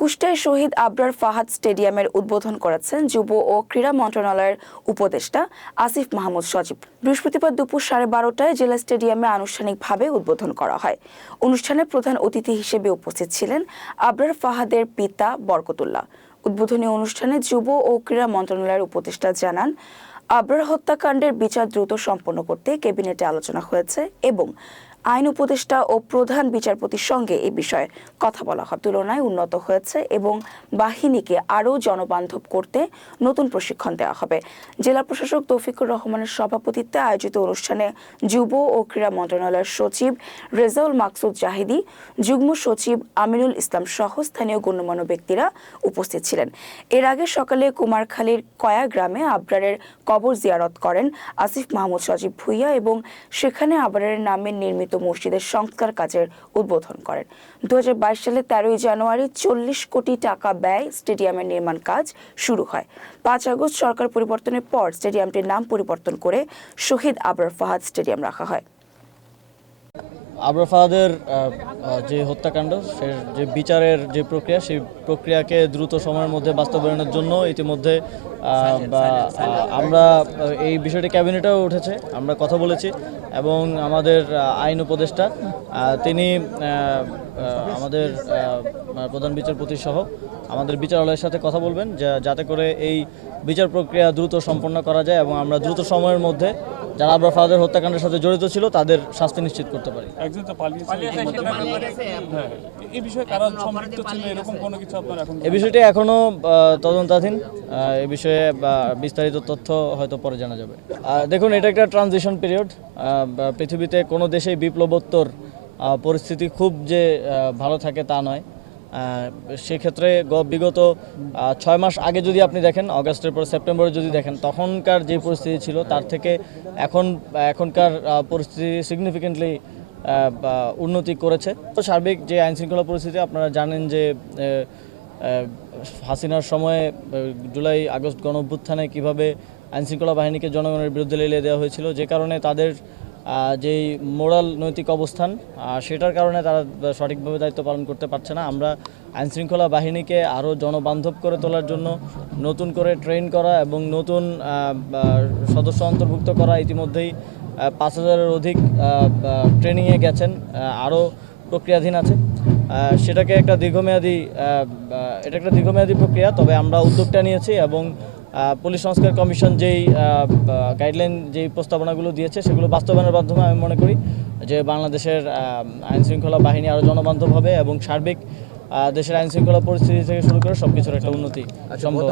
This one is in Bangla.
কুষ্টিয়ায় শহীদ আবরার ফাহাদ স্টেডিয়ামের উদ্বোধন করেছেন যুব ও ক্রীড়া মন্ত্রণালয়ের উপদেষ্টা আসিফ মাহমুদ সজীব। বৃহস্পতিবার দুপুর 12:30টায় জেলা স্টেডিয়ামে আনুষ্ঠানিকভাবে উদ্বোধন করা হয়। অনুষ্ঠানে প্রধান অতিথি হিসেবে উপস্থিত ছিলেন আবরার ফাহাদের পিতা বরকতুল্লাহ। উদ্বোধনী অনুষ্ঠানে যুব ও ক্রীড়া মন্ত্রণালয়ের উপদেষ্টা জানান, আবরার হত্যাকাণ্ডের বিচার দ্রুত সম্পন্ন করতে ক্যাবিনেটে আলোচনা হয়েছে এবং আইন উপদেষ্টা ও প্রধান বিচারপতির সঙ্গে এ বিষয়ে কথা বলা হয়। তুলনায় উন্নত হয়েছে এবং বাহিনীকে আরও জনবান্ধব করতে নতুন প্রশিক্ষণ দেওয়া হবে। জেলা প্রশাসক তৌফিকুর রহমানের সভাপতিত্বে আয়োজিত অনুষ্ঠানে যুব ও ক্রীড়া মন্ত্রণালয়ের সচিব রেজাউল মাকসুদ জাহিদি, যুগ্ম সচিব আমিনুল ইসলাম সহ স্থানীয় গণ্যমান্য ব্যক্তিরা উপস্থিত ছিলেন। এর আগে সকালে কুমারখালীর কয়া গ্রামে আবরারের কবর জিয়ারত করেন আসিফ মাহমুদ সজীব ভুইয়া এবং সেখানে আবরারের নামে নির্মিত মসজিদের সংস্কার কাজের উদ্বোধন করেন। 2022 সালে 13 জানুয়ারি 40 কোটি টাকা ব্যয় স্টেডিয়ামের নির্মাণ কাজ শুরু হয়। 5 আগস্ট সরকার পরিবর্তনের পর স্টেডিয়ামটির নাম পরিবর্তন করে শহীদ আবরার ফাহাদ স্টেডিয়াম রাখা হয়। আবরার ফাহাদের যে হত্যাকাণ্ড, সে যে বিচারের যে প্রক্রিয়া, সেই প্রক্রিয়াকে দ্রুত সময়ের মধ্যে বাস্তবায়নের জন্য ইতিমধ্যে আমরা এই বিষয়টি ক্যাবিনেটেও উঠেছে, আমরা কথা বলেছি এবং আমাদের আইন উপদেষ্টা তিনি আমাদের প্রধান বিচারপতি সহ আমাদের বিচারালয়ের সাথে কথা বলবেন যাতে করে এই বিচার প্রক্রিয়া দ্রুত সম্পন্ন করা যায় এবং আমরা দ্রুত সময়ের মধ্যে যারা আবরার ফাহাদের হত্যাকাণ্ডের সাথে জড়িত ছিল তাদের শাস্তি নিশ্চিত করতে পারি। একজন তো এই বিষয়ে কারা সম্পৃক্ত ছিল এরকম কোনো কিছু আপনারা এখন? এই বিষয়টি এখনো তদন্তাধীন। এই বিষয়ে বিস্তারিত তথ্য হয়তো পরে জানা যাবে। দেখুন, এটা একটা ট্রানজিশন পিরিয়ড। পৃথিবীতে কোনো দেশেই বিপ্লবোত্তর পরিস্থিতি খুব যে ভালো থাকে তা নয়। সেক্ষেত্রে বিগত 6 মাস আগে যদি আপনি দেখেন, অগাস্টের পর সেপ্টেম্বরে যদি দেখেন, তখনকার যে পরিস্থিতি ছিল তার থেকে এখনকার পরিস্থিতি সিগনিফিকেন্টলি উন্নতি করেছে। তো সার্বিক যে আইনশৃঙ্খলা পরিস্থিতি আপনারা জানেন যে হাসিনার সময়ে জুলাই আগস্ট গণ অভ্যুত্থানে কীভাবে আইনশৃঙ্খলা বাহিনীকে জনগণের বিরুদ্ধে লেলিয়ে দেওয়া হয়েছিল, যে কারণে তাদের যেই মোরাল নৈতিক অবস্থান, সেটার কারণে তারা সঠিকভাবে দায়িত্ব পালন করতে পারছে না। আমরা আইনশৃঙ্খলা বাহিনীকে আরও জনবান্ধব করে তোলার জন্য নতুন করে ট্রেন করা এবং নতুন সদস্য অন্তর্ভুক্ত করা, ইতিমধ্যেই 5,000-এর অধিক ট্রেনিংয়ে গেছেন, আরও প্রক্রিয়াধীন আছে। সেটাকে একটা দীর্ঘমেয়াদী প্রক্রিয়া। তবে আমরা উদ্যোগটা নিয়েছি এবং পুলিশ সংস্কার কমিশন যেই গাইডলাইন, যেই প্রস্তাবনাগুলো দিয়েছে, সেগুলো বাস্তবায়নের মাধ্যমে আমি মনে করি যে বাংলাদেশের আইনশৃঙ্খলা বাহিনী আরও জনবান্ধব হবে এবং সার্বিক দেশের আইনশৃঙ্খলা পরিস্থিতি থেকে শুরু করে সবকিছুর একটা উন্নতি সম্ভব।